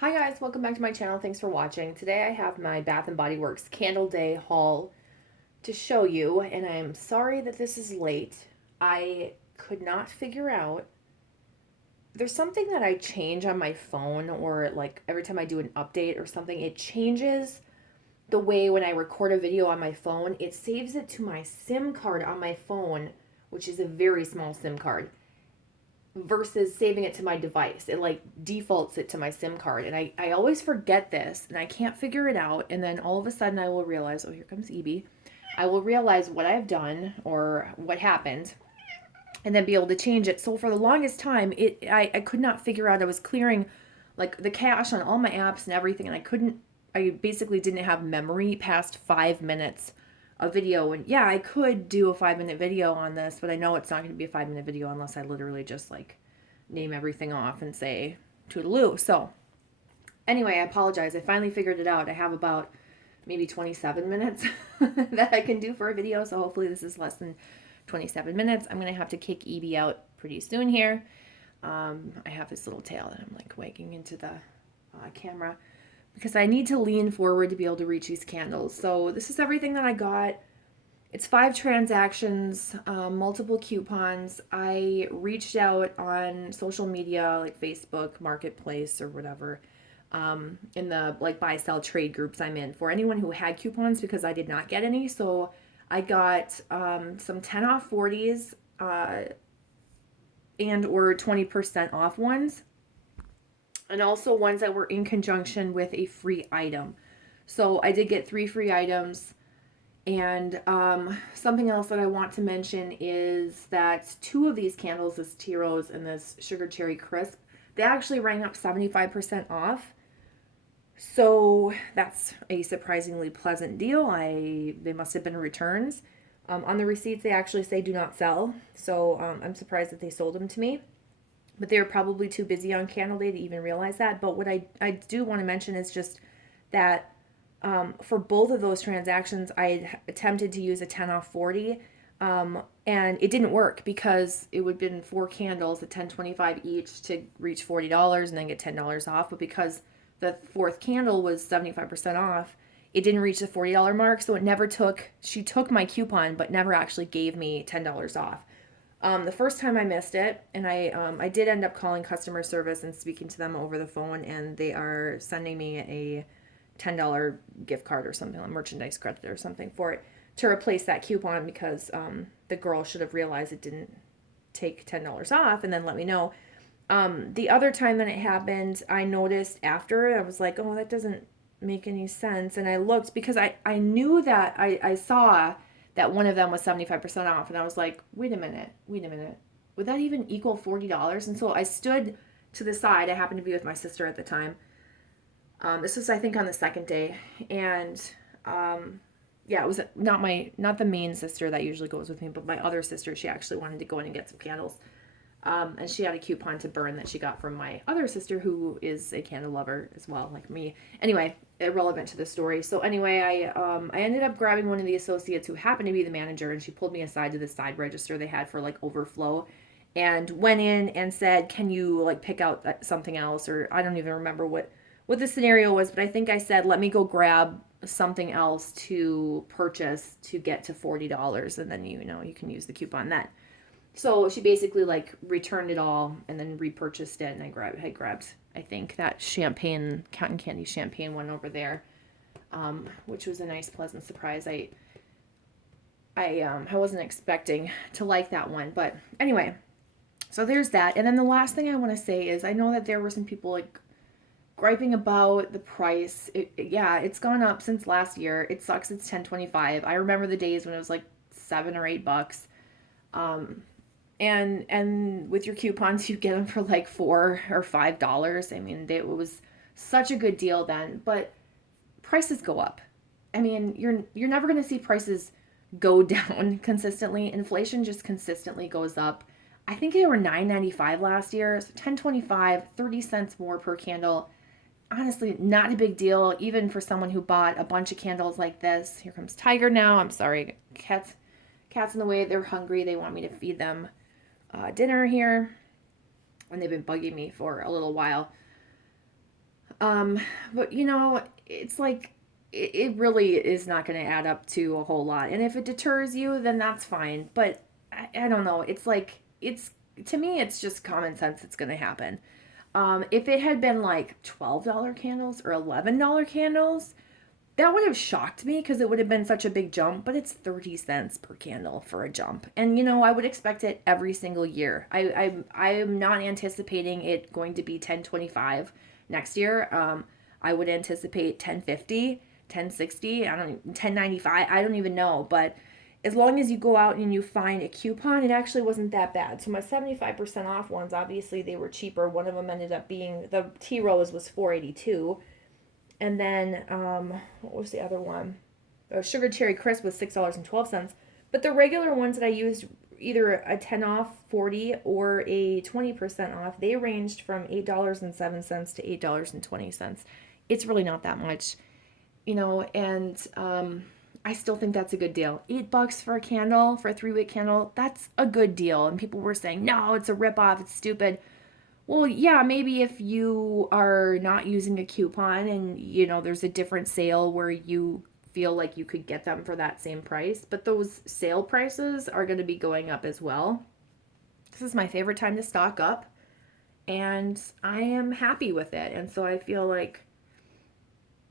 Hi guys, welcome back to my channel. Thanks for watching. Today I have my Bath & Body Works Candle Day haul to show you, and I'm sorry that this is late. I could not figure out. There's something that I change on my phone, or like every time I do an update or something, it changes the way when I record a video on my phone, it saves it to my SIM card on my phone, which is a very small SIM card, versus saving it to my device. It like defaults it to my SIM card. And I always forget this and I can't figure it out. And then all of a sudden I will realize, oh, here comes Evie. I will realize what I've done or what happened and then be able to change it. So for the longest time, I could not figure out. I was clearing like the cache on all my apps and everything. And I basically didn't have memory past 5 minutes a video. And yeah, I could do a 5 minute video on this, but I know it's not going to be a 5 minute video unless I literally just like name everything off and say toodaloo. So anyway, I apologize. I finally figured it out. I have about maybe 27 minutes that I can do for a video. So hopefully this is less than 27 minutes. I'm going to have to kick Evie out pretty soon here. I have this little tail that I'm like wagging into the camera because I need to lean forward to be able to reach these candles. So this is everything that I got. It's 5 transactions, multiple coupons. I reached out on social media like Facebook, Marketplace, or whatever, in the like buy, sell, trade groups I'm in for anyone who had coupons because I did not get any. So I got some 10 off 40s and or 20% off ones, and also ones that were in conjunction with a free item. So I did get 3 free items. And something else that I want to mention is that 2 of these candles, this Tea Rose and this Sugar Cherry Crisp, they actually rang up 75% off. So that's a surprisingly pleasant deal. They must have been returns. On the receipts, they actually say do not sell. So I'm surprised that they sold them to me. But they were probably too busy on Candle Day to even realize that. But what I do want to mention is just that for both of those transactions, I attempted to use a 10 off 40, and it didn't work because it would have been 4 candles at $10.25 each to reach $40 and then get $10 off. But because the 4th candle was 75% off, it didn't reach the $40 mark. So it never took, she took my coupon, but never actually gave me $10 off. The first time I missed it, and I did end up calling customer service and speaking to them over the phone, and they are sending me a $10 gift card or something, like merchandise credit or something for it to replace that coupon because the girl should have realized it didn't take $10 off and then let me know. The other time that it happened, I noticed after, I was like, oh, that doesn't make any sense. And I looked because I knew that I saw that one of them was 75% off. And I was like, wait a minute. Would that even equal $40? And so I stood to the side. I happened to be with my sister at the time. This was, I think, on the 2nd day. And yeah, it was not the main sister that usually goes with me, but my other sister. She actually wanted to go in and get some candles. And she had a coupon to burn that she got from my other sister, who is a candle lover as well, like me. Anyway, irrelevant to the story. So anyway, I ended up grabbing one of the associates who happened to be the manager, and she pulled me aside to the side register they had for like overflow, and went in and said, "Can you like pick out something else?" Or I don't even remember what the scenario was, but I think I said, "Let me go grab something else to purchase to get to $40, and then you can use the coupon then." So she basically like returned it all and then repurchased it, and I grabbed I think that champagne, cotton candy champagne one over there, which was a nice pleasant surprise. I wasn't expecting to like that one, but anyway, so there's that. And then the last thing I want to say is I know that there were some people like griping about the price. Yeah, it's gone up since last year. It sucks. It's $10.25. I remember the days when it was like $7 or $8. And with your coupons, you get them for like $4 or $5. I mean, it was such a good deal then. But prices go up. I mean, you're never going to see prices go down consistently. Inflation just consistently goes up. I think they were $9.95 last year. So $10.25, 30 cents more per candle. Honestly, not a big deal, even for someone who bought a bunch of candles like this. Here comes Tiger now. I'm sorry, cat's in the way. They're hungry. They want me to feed them dinner here, and they've been bugging me for a little while. But it's like it really is not going to add up to a whole lot. And if it deters you, then that's fine. But I don't know. It's like to me, it's just common sense. It's going to happen. If it had been like $12 candles or $11 candles, that would have shocked me because it would have been such a big jump, but it's 30 cents per candle for a jump. And I would expect it every single year. I am not anticipating it going to be 10.25 next year. I would anticipate 10.50, 10.60, 10.95, I don't even know, but as long as you go out and you find a coupon, it actually wasn't that bad. So my 75% off ones, obviously they were cheaper. One of them ended up being, the Tea Rose was $4.82. And then, what was the other one? The Sugar Cherry Crisp was $6.12. But the regular ones that I used, either a 10 off 40 or a 20% off, they ranged from $8.07 to $8.20. It's really not that much, and I still think that's a good deal. $8 for a candle, for a 3-wick candle, that's a good deal. And people were saying, no, it's a ripoff, it's stupid. Well, yeah, maybe if you are not using a coupon and, there's a different sale where you feel like you could get them for that same price, but those sale prices are going to be going up as well. This is my favorite time to stock up, and I am happy with it. And so I feel like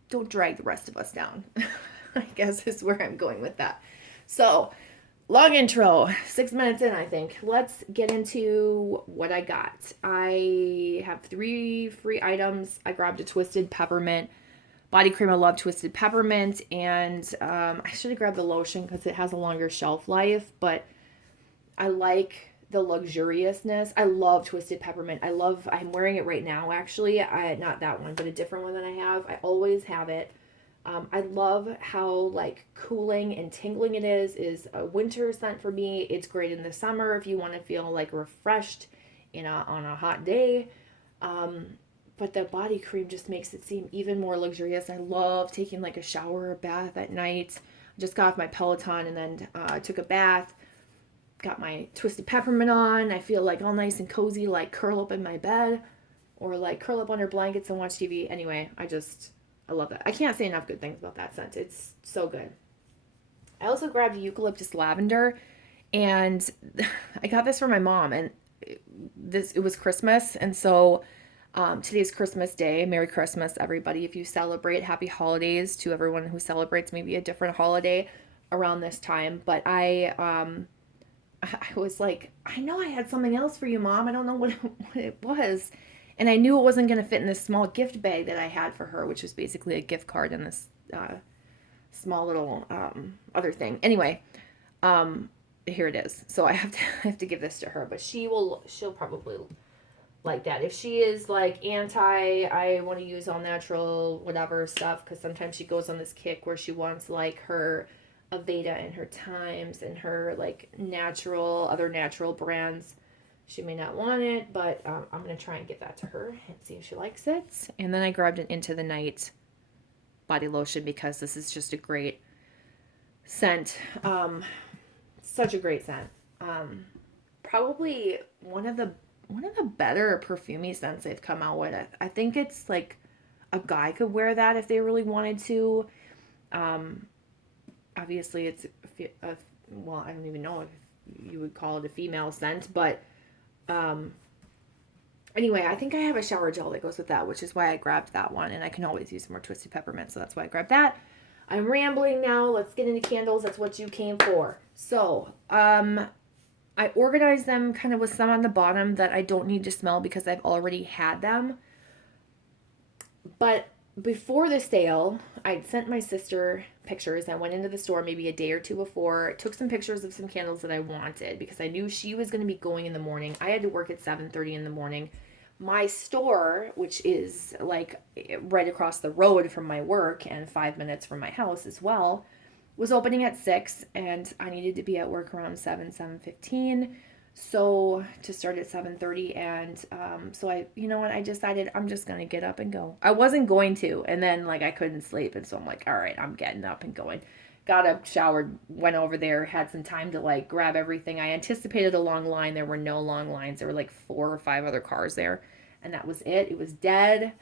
don't drag the rest of us down, I guess is where I'm going with that. So, long intro, 6 minutes in, I think. Let's get into what I got. I have 3 free items. I grabbed a Twisted Peppermint body cream. I love Twisted Peppermint, and I should have grabbed the lotion because it has a longer shelf life, but I like the luxuriousness. I love Twisted Peppermint. I'm wearing it right now, actually. Not that one, but a different one that I have. I always have it. I love how cooling and tingling it is a winter scent for me. It's great in the summer if you want to feel refreshed on a hot day. But the body cream just makes it seem even more luxurious. I love taking a shower or bath at night. I just got off my Peloton and then took a bath. Got my Twisted Peppermint on. I feel all nice and cozy, curl up in my bed or curl up under blankets and watch TV. Anyway, I love that. I can't say enough good things about that scent. It's so good. I also grabbed eucalyptus lavender, and I got this for my mom, and it was Christmas, and so today's Christmas Day. Merry Christmas, everybody. If you celebrate, happy holidays to everyone who celebrates maybe a different holiday around this time. But I was like, I know I had something else for you, Mom. I don't know what it was. And I knew it wasn't going to fit in this small gift bag that I had for her, which was basically a gift card and this small little other thing. Anyway, here it is. So I have to give this to her, but she'll probably like that. If she is anti, I want to use all natural whatever stuff, because sometimes she goes on this kick where she wants her Aveda and her Times and her other natural brands. She may not want it, but I'm going to try and get that to her and see if she likes it. And then I grabbed an Into the Night body lotion because this is just a great scent. Such a great scent. Probably one of the better perfumey scents they've come out with. I think it's a guy could wear that if they really wanted to. Obviously it's I don't even know if you would call it a female scent, but anyway, I think I have a shower gel that goes with that, which is why I grabbed that one, and I can always use some more Twisted Peppermint, so that's why I grabbed that. I'm rambling now. Let's get into candles. That's what you came for. So, I organized them kind of with some on the bottom that I don't need to smell because I've already had them. But before the sale, I'd sent my sister pictures. I went into the store maybe a day or two before, took some pictures of some candles that I wanted because I knew she was going to be going in the morning. I had to work at 7:30 in the morning. My store, which is right across the road from my work and 5 minutes from my house as well, was opening at 6, and I needed to be at work around 7:15. So to start at 7:30, and so I decided I'm just gonna get up and go. I wasn't going to, and then I couldn't sleep, and so I'm like, all right, I'm getting up and going. Got up, showered, went over there, had some time to grab everything. I anticipated a long line. There were no long lines. There were 4 or 5 other cars there, and that was it. It was dead.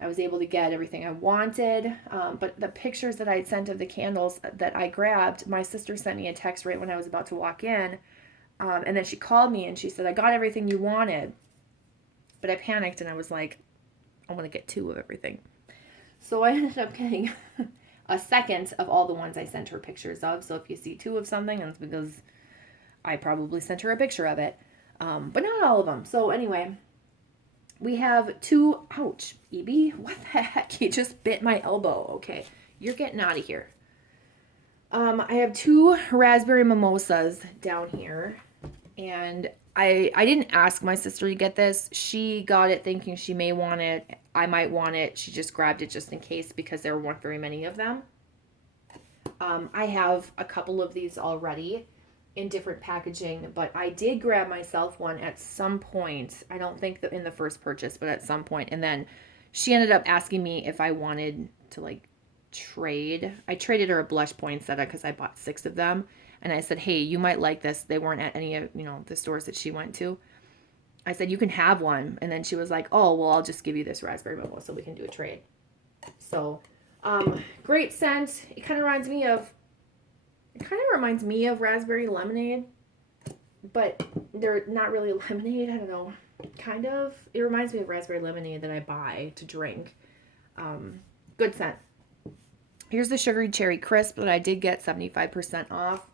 I was able to get everything I wanted. But the pictures that I had sent of the candles that I grabbed, my sister sent me a text right when I was about to walk in. And then she called me and she said, I got everything you wanted. But I panicked and I was like, I want to get 2 of everything. So I ended up getting a second of all the ones I sent her pictures of. So if you see 2 of something, it's because I probably sent her a picture of it. But not all of them. So anyway, we have 2, ouch, Evie, what the heck? You just bit my elbow. Okay, you're getting out of here. I have 2 raspberry mimosas down here, and I didn't ask my sister to get this. She got it thinking she may want it. I might want it. She just grabbed it just in case because there weren't very many of them. I have a couple of these already in different packaging, but I did grab myself one at some point. I don't think that in the first purchase, but at some point. And then she ended up asking me if I wanted to like trade. I traded her a blush poinsettia because I bought 6 of them. And I said, hey, you might like this. They weren't at any of, the stores that she went to. I said, you can have one. And then she was like, oh, well, I'll just give you this raspberry mimosa so we can do a trade. So, great scent. It kind of reminds me of raspberry lemonade, but they're not really lemonade. I don't know. Kind of. It reminds me of raspberry lemonade that I buy to drink. Good scent. Here's the sugary cherry crisp that I did get 75% off.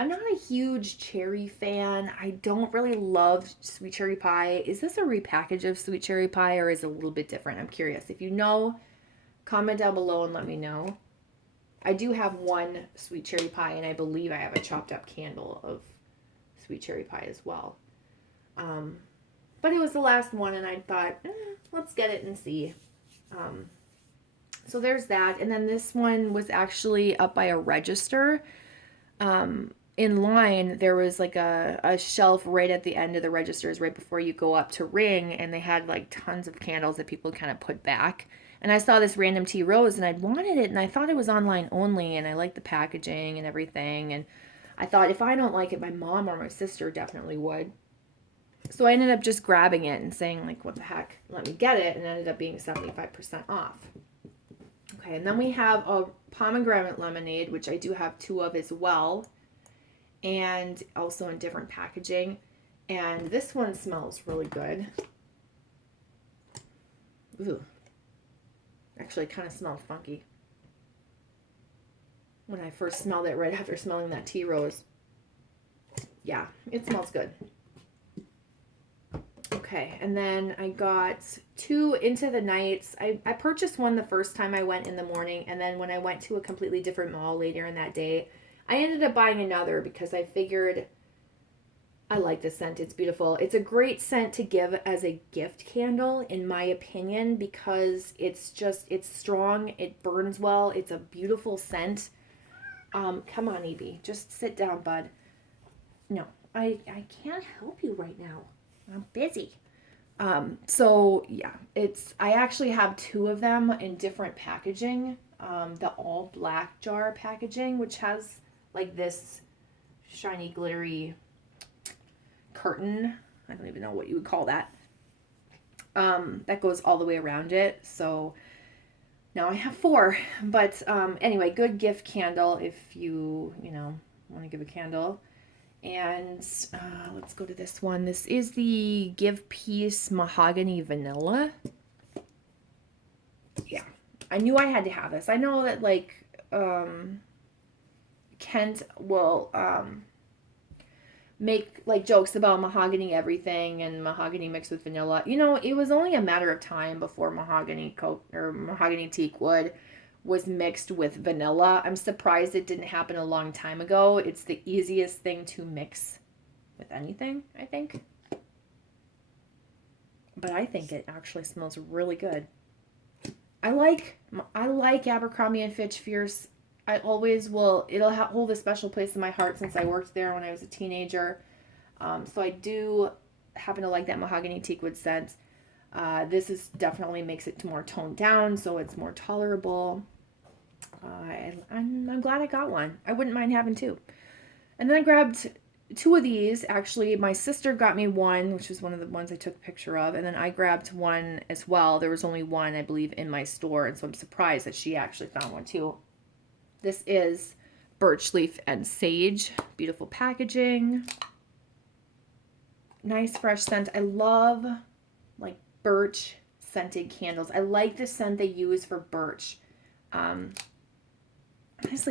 I'm not a huge cherry fan. I don't really love sweet cherry pie. Is this a repackage of sweet cherry pie or is it a little bit different? I'm curious. If you know, comment down below and let me know. I do have one sweet cherry pie, and I believe I have a chopped up candle of sweet cherry pie as well. But it was the last one, and I thought, let's get it and see. So there's that. And then this one was actually up by a register. In line, there was like a shelf right at the end of the registers right before you go up to ring, and they had like tons of candles that people kind of put back. And I saw this random tea rose and I'd wanted it and I thought it was online only and I liked the packaging and everything. And I thought if I don't like it, my mom or my sister definitely would. So I ended up just grabbing it and saying like, what the heck, let me get it. And it ended up being 75% off. Okay, and then we have a pomegranate lemonade, which I do have 2 of as well. And also in different packaging. And this one smells really good. Ooh. Actually, it kind of smells funky. When I first smelled it right after smelling that tea rose. Yeah, it smells good. Okay, and then I got 2 Into the Nights. I purchased one the first time I went in the morning, and then when I went to a completely different mall later in that day, I ended up buying another because I figured I like this scent. It's beautiful. It's a great scent to give as a gift candle, in my opinion, because it's strong. It burns well. It's a beautiful scent. Come on, Evie. Just sit down, bud. No, I can't help you right now. I'm busy. So yeah, I actually have 2 of them in different packaging. The all black jar packaging, which has like this shiny, glittery curtain. I don't even know what you would call that. That goes all the way around it. So now I have 4. But anyway, good gift candle if you want to give a candle. And let's go to this one. This is the Give Peace Mahogany Vanilla. Yeah, I knew I had to have this. I know that like Kent will make like jokes about mahogany everything and mahogany mixed with vanilla. It was only a matter of time before mahogany teak wood was mixed with vanilla. I'm surprised it didn't happen a long time ago. It's the easiest thing to mix with anything, I think. But I think it actually smells really good. I like Abercrombie & Fitch Fierce. I always will. It'll hold a special place in my heart since I worked there when I was a teenager. So I do happen to like that mahogany teakwood scent. This is definitely makes it more toned down, so it's more tolerable. I'm glad I got one. I wouldn't mind having 2. And then I grabbed two of these. Actually, my sister got me one, which was one of the ones I took a picture of, and then I grabbed one as well. There was only one, I believe, in my store, and so I'm surprised that she actually found one too. This is Birch Leaf and Sage. Beautiful packaging. Nice fresh scent. I love like birch scented candles. I like the scent they use for birch. Honestly,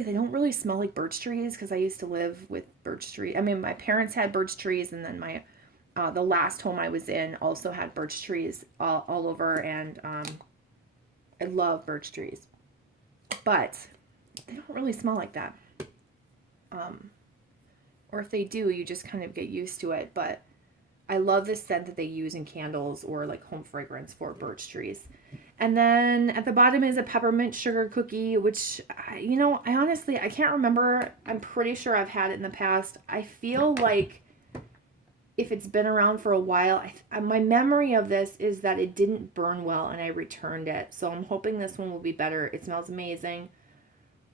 they don't really smell like birch trees because I used to live with birch trees. I mean, my parents had birch trees, and then my the last home I was in also had birch trees all over, and I love birch trees. But they don't really smell like that. Or if they do, you just kind of get used to it. But I love the scent that they use in candles or like home fragrance for birch trees. And then at the bottom is a peppermint sugar cookie, which, I honestly, I can't remember. I'm pretty sure I've had it in the past. I feel like if it's been around for a while, my memory of this is that it didn't burn well and I returned it. So I'm hoping this one will be better. It smells amazing.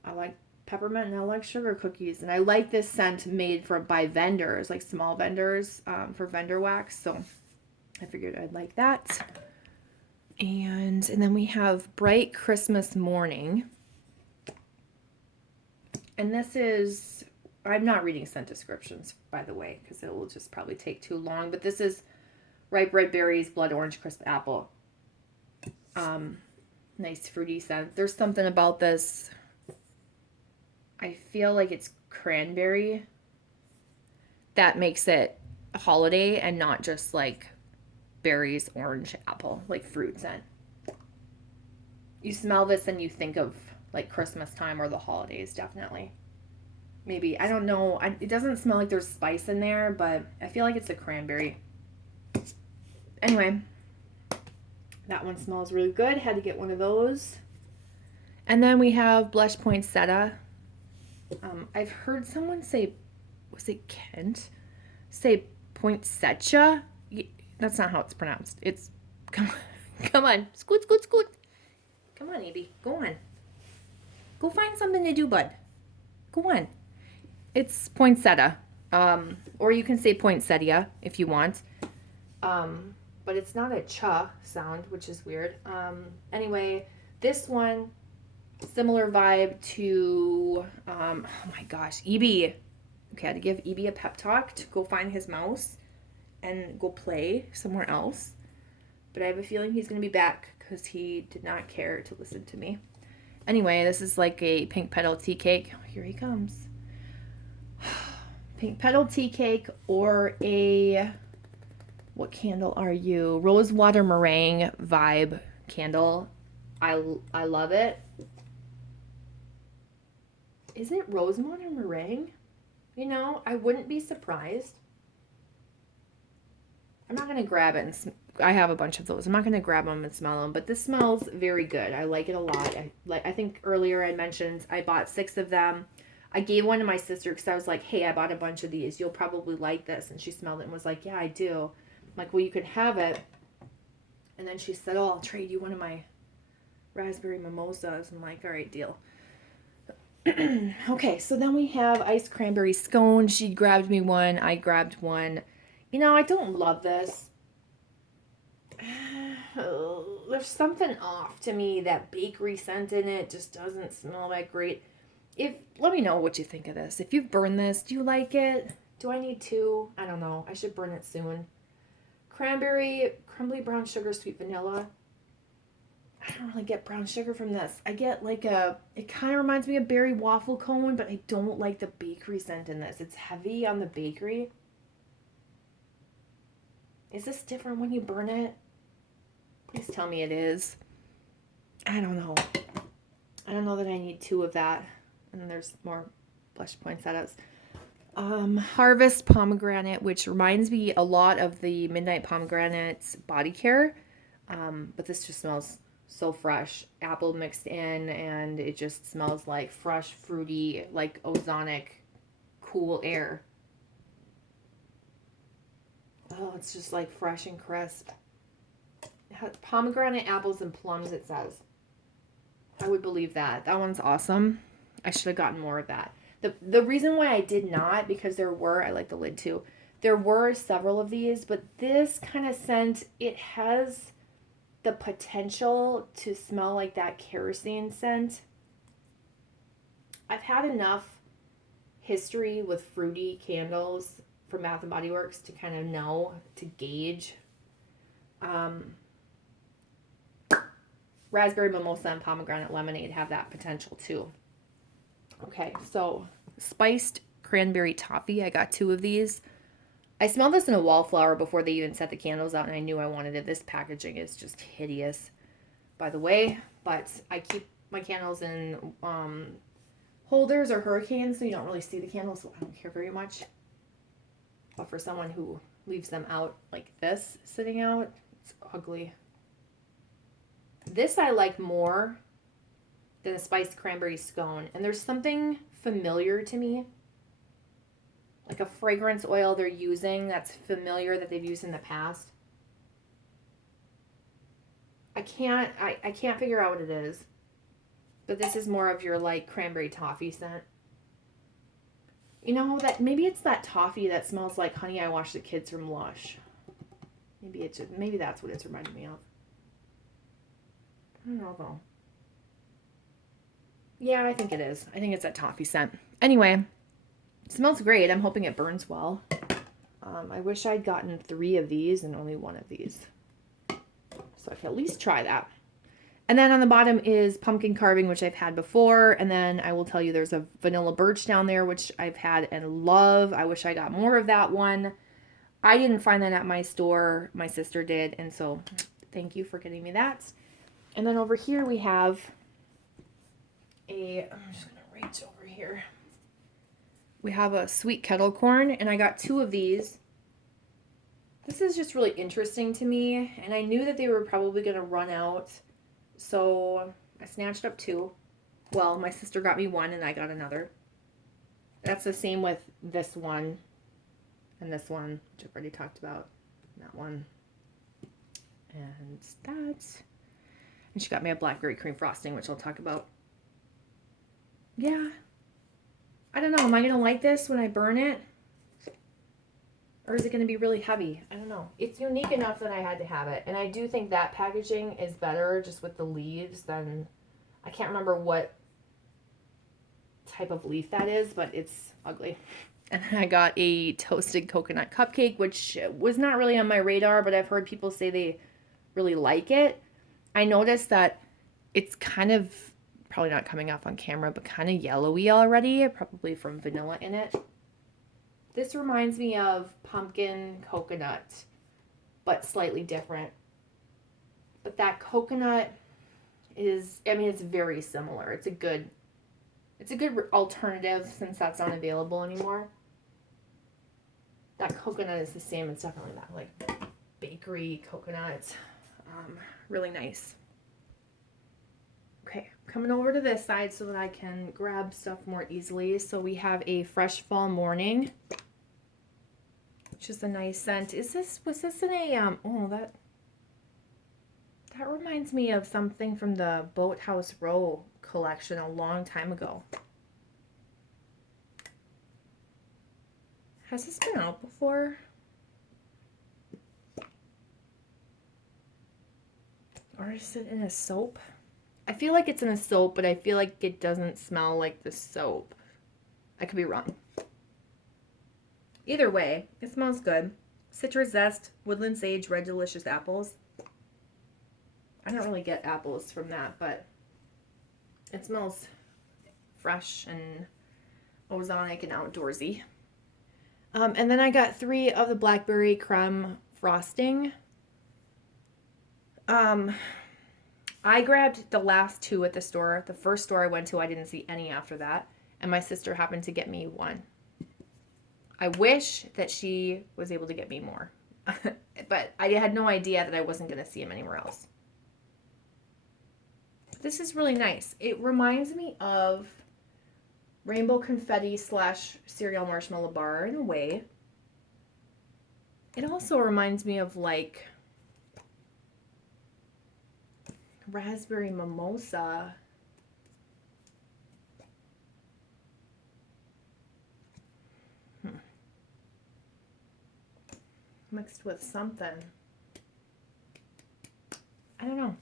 I like peppermint and I like sugar cookies. And I like this scent made by vendors, like small vendors for vendor wax. So I figured I'd like that. And then we have Bright Christmas Morning. And this is, I'm not reading scent descriptions, by the way, because it will just probably take too long. But this is ripe red berries, blood orange, crisp apple. Nice fruity scent. There's something about this. I feel like it's cranberry that makes it a holiday and not just like berries, orange, apple, like fruit scent. You smell this and you think of like Christmas time or the holidays, definitely. Maybe, I don't know. It doesn't smell like there's spice in there, but I feel like it's a cranberry. Anyway, that one smells really good. Had to get one of those. And then we have Blush Poinsetta. I've heard someone say, was it Kent? Say Poinsetta? That's not how it's pronounced. It's, come on, scoot. Come on, Abby, go on. Go find something to do, bud. Go on. It's Poinsetta. Or you can say poinsettia if you want. But it's not a cha sound, which is weird. Anyway, this one, similar vibe to, oh my gosh, Eb. Okay, I had to give Eb a pep talk to go find his mouse and go play somewhere else. But I have a feeling he's going to be back because he did not care to listen to me. Anyway, this is like a pink petal tea cake. Oh, here he comes. Pink petal tea cake or a, what candle are you? Rosewater Meringue Vibe candle. I love it. Is it rosewater meringue? I wouldn't be surprised. I'm not going to grab it. I have a bunch of those. I'm not going to grab them and smell them, but this smells very good. I like it a lot. I think earlier I mentioned I bought 6 of them. I gave one to my sister because I was like, hey, I bought a bunch of these. You'll probably like this. And she smelled it and was like, yeah, I do. I'm like, well, you can have it. And then she said, oh, I'll trade you one of my raspberry mimosas. I'm like, all right, deal. Okay, so then we have iced cranberry scone. She grabbed me one. I grabbed one. I don't love this. There's something off to me. That bakery scent in it just doesn't smell that great. Let me know what you think of this. If you've burned this, do you like it? Do I need to? I don't know. I should burn it soon. Cranberry, crumbly brown sugar, sweet vanilla. I don't really get brown sugar from this. I get it kind of reminds me of berry waffle cone, but I don't like the bakery scent in this. It's heavy on the bakery. Is this different when you burn it? Please tell me it is. I don't know. I don't know that I need 2 of that. And then there's more blush poinsettias. Harvest pomegranate, which reminds me a lot of the Midnight Pomegranate body care. But this just smells so fresh. Apple mixed in, and it just smells like fresh, fruity, like ozonic, cool air. Oh, it's just like fresh and crisp. Pomegranate, apples, and plums, it says. I would believe that. That one's awesome. I should have gotten more of that. The reason why I did not, because I like the lid too. There were several of these, but this kind of scent, it has the potential to smell like that kerosene scent. I've had enough history with fruity candles from Bath and Body Works to kind of know, to gauge. Raspberry Mimosa and Pomegranate Lemonade have that potential too. Okay, so spiced Cranberry Toffee. I got 2 of these. I smelled this in a wallflower before they even set the candles out, and I knew I wanted it. This packaging is just hideous, by the way. But I keep my candles in holders or hurricanes, so you don't really see the candles, so I don't care very much. But for someone who leaves them out like this, sitting out, it's ugly. This I like more than a spiced cranberry scone. And there's something familiar to me, like a fragrance oil they're using that's familiar that they've used in the past. I can't figure out what it is. But this is more of your like cranberry toffee scent. You know, that maybe it's that toffee that smells like Honey I Washed the Kids from Lush. Maybe that's what it's reminding me of. I don't know though. Yeah, I think it is. I think it's that toffee scent. Anyway, it smells great. I'm hoping it burns well. I wish I'd gotten 3 of these and only 1 of these. So I can at least try that. And then on the bottom is pumpkin carving, which I've had before. And then I will tell you there's a vanilla birch down there, which I've had and love. I wish I got more of that one. I didn't find that at my store. My sister did. And so thank you for getting me that. And then over here we have I'm just going to reach over here. We have a sweet kettle corn, and I got 2 of these. This is just really interesting to me, and I knew that they were probably going to run out, so I snatched up 2. Well, my sister got me 1, and I got another. That's the same with this one and this one, which I've already talked about. That one. And that. And she got me a Blackberry cream frosting, which I'll talk about. Yeah. I don't know. Am I going to like this when I burn it? Or is it going to be really heavy? I don't know. It's unique enough that I had to have it. And I do think that packaging is better just with the leaves than... I can't remember what type of leaf that is, but it's ugly. And I got a toasted coconut cupcake, which was not really on my radar, but I've heard people say they really like it. I noticed that it's kind of... probably not coming off on camera, but kind of yellowy already, probably from vanilla in it. This reminds me of pumpkin coconut, but slightly different. But that coconut is, I mean, it's very similar. It's a good alternative since that's not available anymore. That coconut is the same. It's definitely that like bakery coconut. Really nice. Okay, coming over to this side so that I can grab stuff more easily. So we have a Fresh Fall Morning, which is a nice scent. Was this in a, oh, that reminds me of something from the Boathouse Row collection a long time ago. Has this been out before? Or is it in a soap? I feel like it's in a soap, but I feel like it doesn't smell like the soap. I could be wrong. Either way, it smells good. Citrus zest, woodland sage, red delicious apples. I don't really get apples from that, but it smells fresh and ozonic and outdoorsy. And then I got 3 of the Blackberry Crumb Frosting. I grabbed the last 2 at the store. The first store I went to, I didn't see any after that. And my sister happened to get me 1. I wish that she was able to get me more. But I had no idea that I wasn't going to see them anywhere else. This is really nice. It reminds me of Rainbow Confetti / Cereal Marshmallow Bar in a way. It also reminds me of like Raspberry Mimosa. mixed with something. I don't know.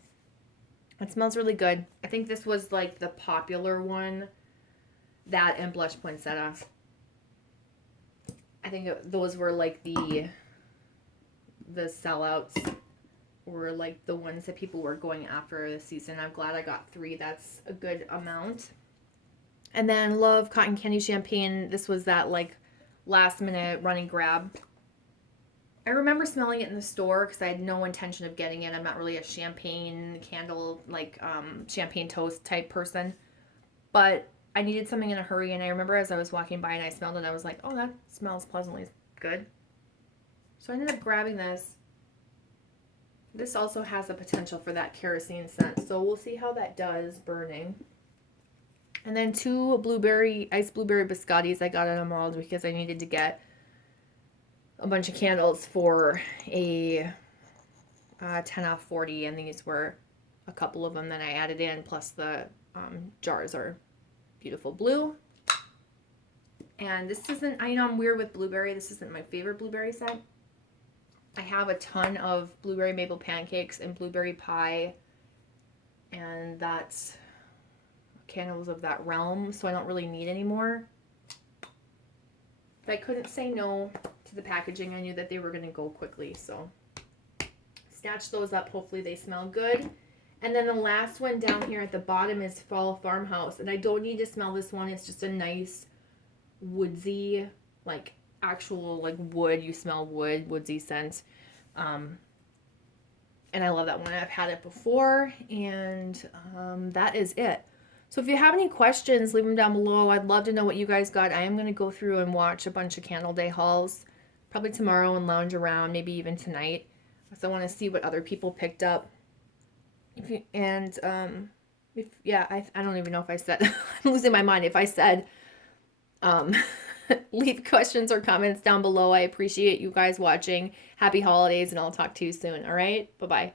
It smells really good. I think this was like the popular one. That and Blush Poinsetta. I think those were like the sellouts, were like the ones that people were going after this season. I'm glad I got 3. That's a good amount. And then love Cotton Candy Champagne. This was that like last minute running grab. I remember smelling it in the store because I had no intention of getting it. I'm not really a champagne candle, like champagne toast type person. But I needed something in a hurry, and I remember as I was walking by and I smelled it, I was like, oh, that smells pleasantly good. So I ended up grabbing this. This also has a potential for that kerosene scent, so we'll see how that does burning. And then 2 iced blueberry biscottis I got at a mall because I needed to get a bunch of candles for a 10 off 40, and these were a couple of them that I added in, plus the jars are beautiful blue. And this isn't, I know I'm weird with blueberry, this isn't my favorite blueberry scent. I have a ton of blueberry maple pancakes and blueberry pie, and that's candles of that realm, so I don't really need any more. But I couldn't say no to the packaging. I knew that they were going to go quickly, so snatch those up. Hopefully they smell good. And then the last one down here at the bottom is Fall Farmhouse, and I don't need to smell this one. It's just a nice woodsy, like actual like wood. You smell wood, woodsy scent. And I love that one. I've had it before, and that is it. So if you have any questions, leave them down below. I'd love to know what you guys got. I am going to go through and watch a bunch of Candle Day hauls, probably tomorrow, and lounge around, maybe even tonight. So I want to see what other people picked up. I don't even know if I said, I'm losing my mind. If I said, leave questions or comments down below. I appreciate you guys watching. Happy holidays, and I'll talk to you soon. All right. Bye-bye.